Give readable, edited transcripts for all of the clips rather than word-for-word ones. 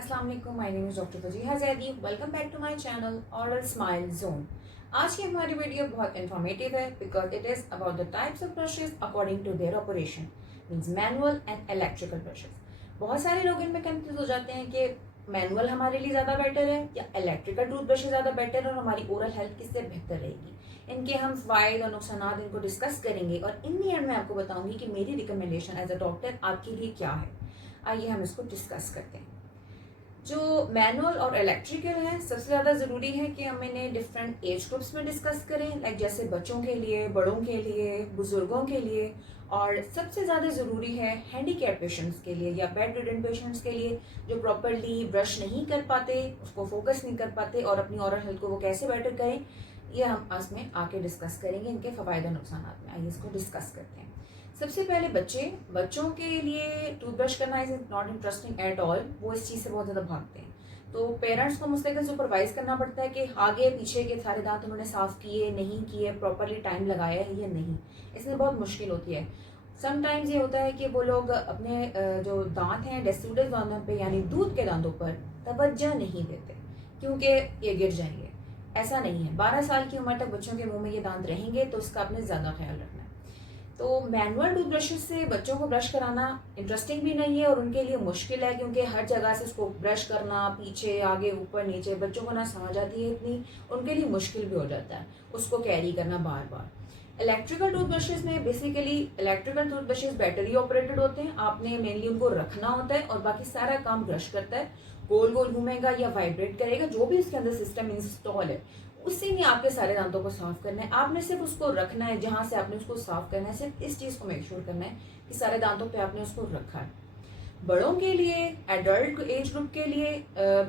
अस्सलाम वालेकुम, my name is doctor Faziha Zaidi. Welcome back to my channel oral smile zone. आज की हमारी वीडियो बहुत इन्फॉर्मेटिव है because it is about the types of brushes according to their operation, means manual and electrical brushes. बहुत सारे लोग इनमें confuse हो जाते हैं कि मैनुअल हमारे लिए ज़्यादा बेटर है या इलेक्ट्रिकल टूथ ब्रशेस ज़्यादा बेटर है और हमारी ओरल हेल्थ किससे बेहतर रहेगी। इनके हम फ़ायदे और नुकसान इनको डिस्कस करेंगे और इन दी एंड मैं आपको बताऊंगी कि मेरी रिकमेंडेशन एज अ डॉक्टर आपके लिए क्या है। आइए हम इसको डिस्कस करते हैं। जो मैनुअल और इलेक्ट्रिकल है, सबसे ज़्यादा ज़रूरी है कि हम इन्हें डिफरेंट एज ग्रुप्स में डिस्कस करें, लाइक जैसे बच्चों के लिए, बड़ों के लिए, बुजुर्गों के लिए, और सबसे ज़्यादा ज़रूरी है हैंडीकैप पेशेंट्स के लिए या बेड रिडन पेशेंट्स के लिए जो प्रॉपरली ब्रश नहीं कर पाते, उसको फोकस नहीं कर पाते और अपनी ओरल हेल्थ को वो कैसे बेटर करें, ये हम आज में आके डिस्कस करेंगे इनके फ़वाइद और नुकसान में। आइए इसको डिस्कस करते हैं। सबसे पहले बच्चों के लिए टूथब्रश करना is not interesting at all. वो इस चीज़ से बहुत ज़्यादा भागते हैं, तो पेरेंट्स को मुस्तकिल सुपरवाइज करना पड़ता है कि आगे पीछे के सारे दांत उन्होंने साफ किए नहीं किए, प्रॉपरली टाइम लगाया है या नहीं। इसमें बहुत मुश्किल होती है। समटाइम्स ये होता है कि वो लोग अपने जो दांत हैं डेसिडुअल दांतों पे यानी दूध के दांतों पर तवज्जो नहीं देते क्योंकि ये गिर जाएंगे। ऐसा नहीं है, 12 साल की उम्र तक बच्चों के मुंह में ये दांत रहेंगे, तो उसका आपने ज़्यादा ख्याल रखना है। तो मैनुअल टूथब्रशेस से बच्चों को ब्रश कराना इंटरेस्टिंग भी नहीं है और उनके लिए मुश्किल है क्योंकि हर जगह से उसको ब्रश करना, पीछे आगे ऊपर नीचे, बच्चों को ना समझ आती है इतनी, उनके लिए मुश्किल भी हो जाता है उसको कैरी करना बार बार। इलेक्ट्रिकल टूथब्रशेस में basically electrical toothbrushes battery operated होते हैं। आपने मेनली उनको रखना होता है और बाकी सारा काम ब्रश करता है, गोल गोल घूमेगा या वाइब्रेट करेगा, जो भी उसके अंदर सिस्टम इंस्टॉल है उसी में आपके सारे दांतों को साफ करना है। आपने सिर्फ उसको रखना है, जहां से आपने उसको साफ करना है, सिर्फ इस चीज को मेक श्योर करना है कि सारे दांतों पे आपने उसको रखा है। बड़ों के लिए, एडल्ट एज ग्रुप के लिए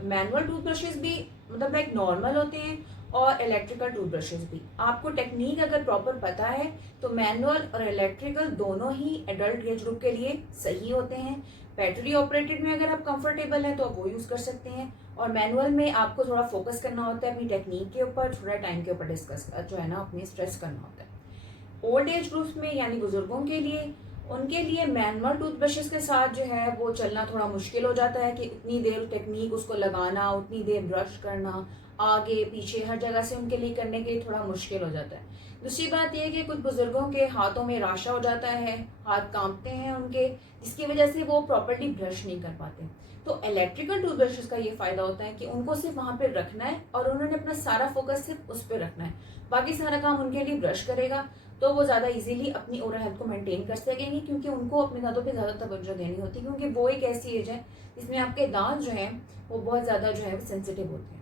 मैनुअल टूथब्रशेस भी मतलब लाइक नॉर्मल होते हैं और इलेक्ट्रिकल टूथब्रशेस भी। आपको टेक्निक अगर प्रॉपर पता है तो मैनुअल और इलेक्ट्रिकल दोनों ही एडल्ट एज ग्रुप के लिए सही होते हैं। बैटरी ऑपरेटेड में अगर आप कंफर्टेबल हैं तो आप वो यूज कर सकते हैं, और मैनुअल में आपको थोड़ा फोकस करना होता है अपनी टेक्निक के ऊपर, थोड़ा टाइम के ऊपर डिस्कस जो है ना अपनी स्ट्रेस करना होता है। ओल्ड एज ग्रुप्स में यानी बुजुर्गों के लिए, उनके लिए मैनुअल टूथब्रशेस के साथ जो है वो चलना थोड़ा मुश्किल हो जाता है कि इतनी देर टेक्निक उसको लगाना, उतनी देर ब्रश करना, आगे पीछे हर जगह से उनके लिए करने के लिए थोड़ा मुश्किल हो जाता है। दूसरी बात यह है कि कुछ बुजुर्गों के हाथों में राशा हो जाता है, हाथ कांपते हैं उनके, जिसकी वजह से वो प्रॉपर्ली ब्रश नहीं कर पाते। तो इलेक्ट्रिकल टूथब्रशेस का ये फायदा होता है कि उनको सिर्फ वहां पे रखना है और उन्होंने अपना सारा फोकस सिर्फ उस पर रखना है, बाकी सारा काम उनके लिए ब्रश करेगा, तो वो ज्यादा इजीली अपनी ओरल हेल्थ को मेंटेन कर सकेंगे क्योंकि उनको अपने दांतों पे ज्यादा तवज्जो देनी होती है, क्योंकि वो एक ऐसी एज है जिसमें आपके दांत जो है वो बहुत ज्यादा जो है वो सेंसिटिव होते हैं।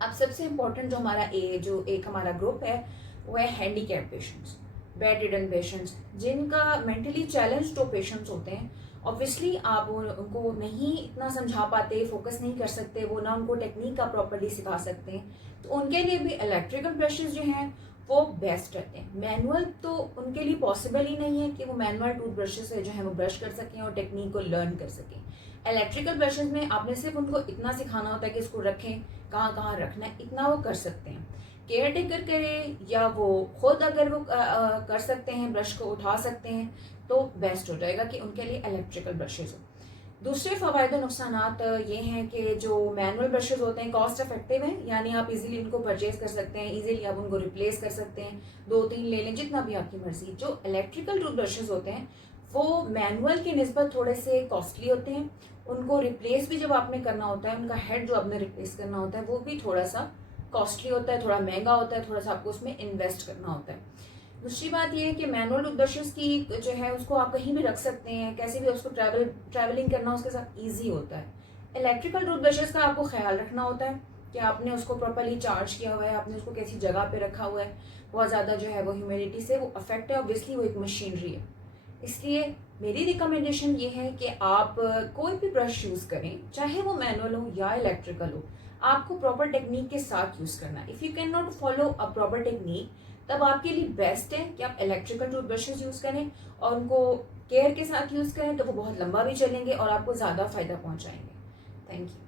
अब सबसे इम्पोर्टेंट जो हमारा जो एक हमारा ग्रुप है वो है handicap patients, bed ridden patients, जिनका मेंटली चैलेंज्ड पेशेंट्स होते हैं। ऑब्वियसली आप उनको नहीं इतना समझा पाते, फोकस नहीं कर सकते, वो ना उनको टेक्निक का प्रॉपर्ली सिखा सकते हैं, तो उनके लिए भी इलेक्ट्रिकल ब्रशेस जो हैं वो बेस्ट रहते हैं। मैनुअल तो उनके लिए पॉसिबल ही नहीं है कि वो मैनुअल टूथब्रशेस से जो है वो ब्रश कर सकें और टेक्निक को लर्न कर सकें। इलेक्ट्रिकल ब्रशेस में आपने सिर्फ उनको इतना सिखाना होता है कि इसको रखें, कहाँ कहाँ रखना है, इतना वो कर सकते हैं। केयर टेकर करे या वो खुद अगर वो कर सकते हैं, ब्रश को उठा सकते हैं, तो बेस्ट हो जाएगा कि उनके लिए इलेक्ट्रिकल ब्रशेज हो। दूसरे फवायद और नुकसान ये हैं कि जो मैनुअल ब्रशेज होते हैं कॉस्ट इफेक्टिव हैं, यानी आप इजीली उनको परचेज कर सकते हैं, इजीली आप उनको रिप्लेस कर सकते हैं, 2-3 ले लें, जितना भी आपकी मर्जी। जो इलेक्ट्रिकल टूथ ब्रशेज होते हैं वो मैनुअल की निस्बत थोड़े से कॉस्टली होते हैं, उनको रिप्लेस भी जब आपने करना होता है, उनका हेड जो आपने रिप्लेस करना होता है वो भी थोड़ा सा कॉस्टली होता है, थोड़ा महंगा होता है, थोड़ा सा आपको उसमें इन्वेस्ट करना होता है। दूसरी बात यह है कि मैनुअल टूथब्रशेस की जो है उसको आप कहीं भी रख सकते हैं, कैसे भी उसको ट्रैवलिंग करना उसके साथ ईजी होता है। इलेक्ट्रिकल टूथब्रशेस का आपको ख्याल रखना होता है कि आपने उसको प्रॉपरली चार्ज किया हुआ है, आपने उसको कैसी जगह पे रखा हुआ है, बहुत ज़्यादा जो है वो ह्यूमिडिटी से वो अफेक्ट है, ऑब्वियसली वो एक मशीनरी है। इसलिए मेरी रिकमेंडेशन ये है कि आप कोई भी ब्रश यूज़ करें, चाहे वो मैनुअल हो या इलेक्ट्रिकल हो, आपको प्रॉपर टेक्निक के साथ यूज़ करना है। If you can not follow a proper technique, तब आपके लिए बेस्ट है कि आप इलेक्ट्रिकल टूथब्रशेस यूज़ करें और उनको केयर के साथ यूज़ करें, तो वो बहुत लंबा भी चलेंगे और आपको ज़्यादा फायदा पहुंचाएंगे। Thank you.